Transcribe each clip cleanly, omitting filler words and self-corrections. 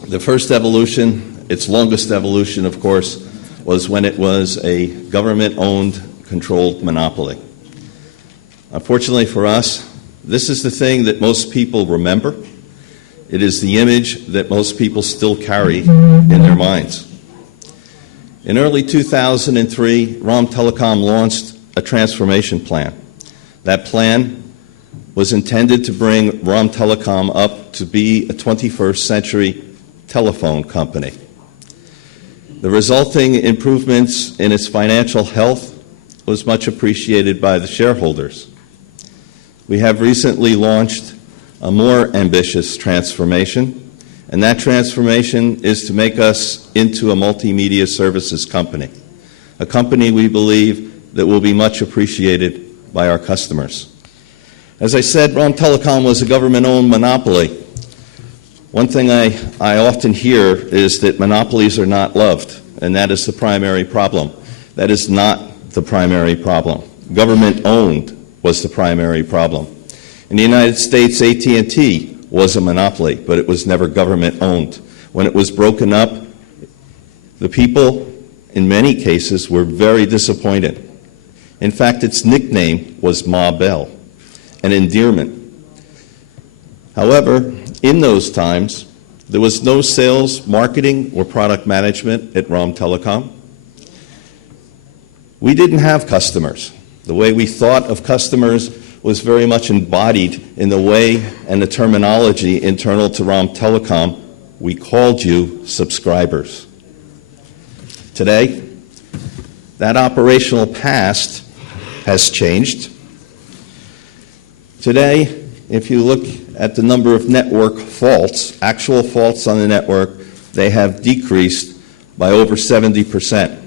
The first evolution, its longest evolution, of course, was when it was a government-owned, controlled monopoly. Unfortunately for us, this is the thing that most people remember. It is the image that most people still carry in their minds. In early 2003, Romtelecom launched a transformation plan. That plan was intended to bring Romtelecom up to be a 21st century telephone company. The resulting improvements in its financial health was much appreciated by the shareholders. We have recently launched a more ambitious transformation, and that transformation is to make us into a multimedia services company, a company we believe that will be much appreciated by our customers. As I said, Romtelecom was a government-owned monopoly. One thing I often hear is that monopolies are not loved, and that is the primary problem. That is not the primary problem. Government-owned was the primary problem. In the United States, AT&T was a monopoly, but it was never government-owned. When it was broken up, the people, in many cases, were very disappointed. In fact, its nickname was Ma Bell, an endearment. However, in those times, there was no sales, marketing, or product management at Romtelecom. We didn't have customers. The way we thought of customers was very much embodied in the way and the terminology internal to Romtelecom. We called you subscribers. Today, that operational past has changed. Today, if you look at the number of network faults, actual faults on the network, they have decreased by over 70%.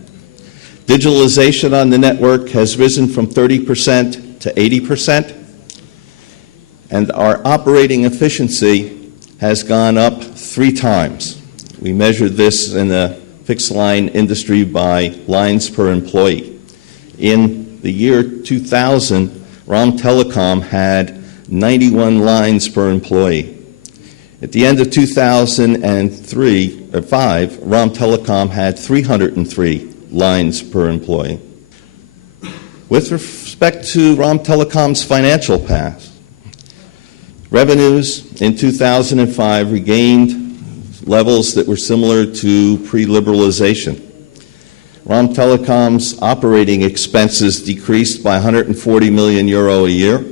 Digitalization on the network has risen from 30% to 80%, and our operating efficiency has gone up 3 times. We measured this in the fixed line industry by lines per employee. In the year 2000, Romtelecom had 91 lines per employee. At the end of 2003 or 5, Romtelecom had 303 lines per employee. With respect to Romtelecom's financial past, revenues in 2005 regained levels that were similar to pre-liberalization. Romtelecom's operating expenses decreased by 140 million euro a year.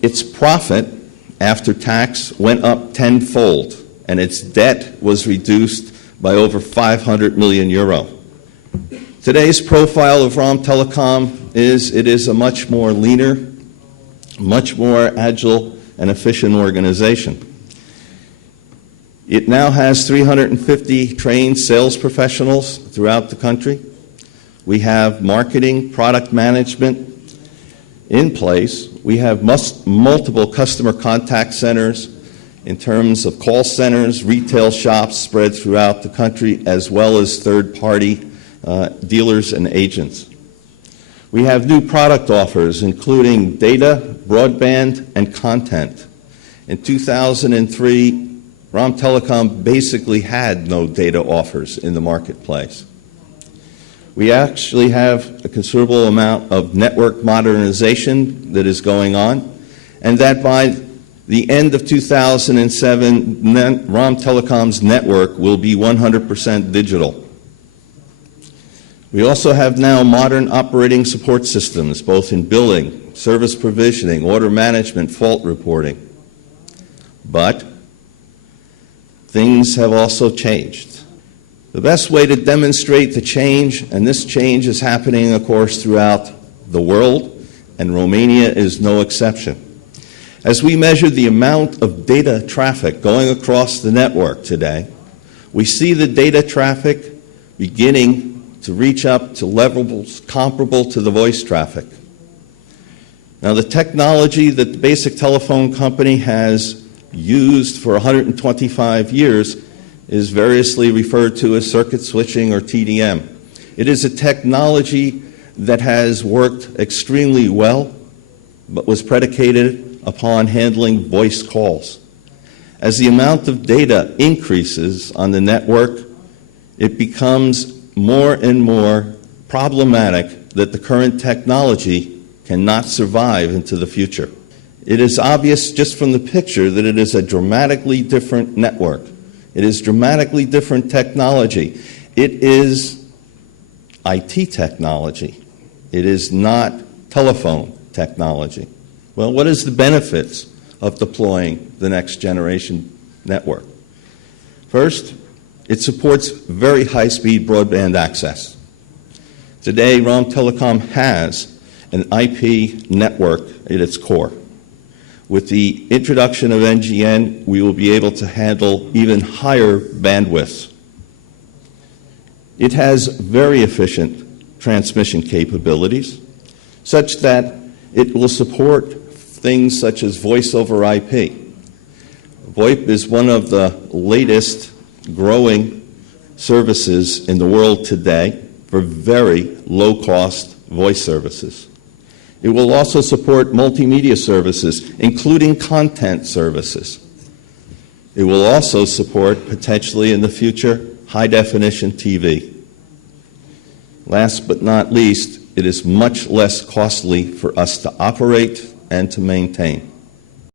Its profit after tax went up tenfold, and its debt was reduced by over 500 million euro. Today's profile of Romtelecom is it is a much more leaner, much more agile and efficient organization. It now has 350 trained sales professionals throughout the country. We have marketing, product management in place. We have multiple customer contact centers in terms of call centers, retail shops spread throughout the country, as well as third-party dealers and agents. We have new product offers, including data, broadband, and content. In 2003, Romtelecom basically had no data offers in the marketplace. We actually have a considerable amount of network modernization that is going on, and that by the end of 2007, Romtelecom's network will be 100% digital. We also have now modern operating support systems, both in billing, service provisioning, order management, fault reporting. But things have also changed. The best way to demonstrate the change, and this change is happening, of course, throughout the world, and Romania is no exception. As we measure the amount of data traffic going across the network today, we see the data traffic beginning to reach up to levels comparable to the voice traffic. Now, the technology that the basic telephone company has used for 125 years is variously referred to as circuit switching or TDM. It is a technology that has worked extremely well, but was predicated upon handling voice calls. As the amount of data increases on the network, it becomes more and more problematic that the current technology cannot survive into the future. It is obvious just from the picture that it is a dramatically different network. It is dramatically different technology. It is IT technology. It is not telephone technology. Well, what is the benefits of deploying the next generation network? First, it supports very high-speed broadband access. Today, Romtelecom has an IP network at its core. With the introduction of NGN, we will be able to handle even higher bandwidths. It has very efficient transmission capabilities, such that it will support things such as voice over IP. VoIP is one of the latest growing services in the world today for very low-cost voice services. It will also support multimedia services, including content services. It will also support, potentially in the future, high-definition TV. Last but not least, it is much less costly for us to operate and to maintain.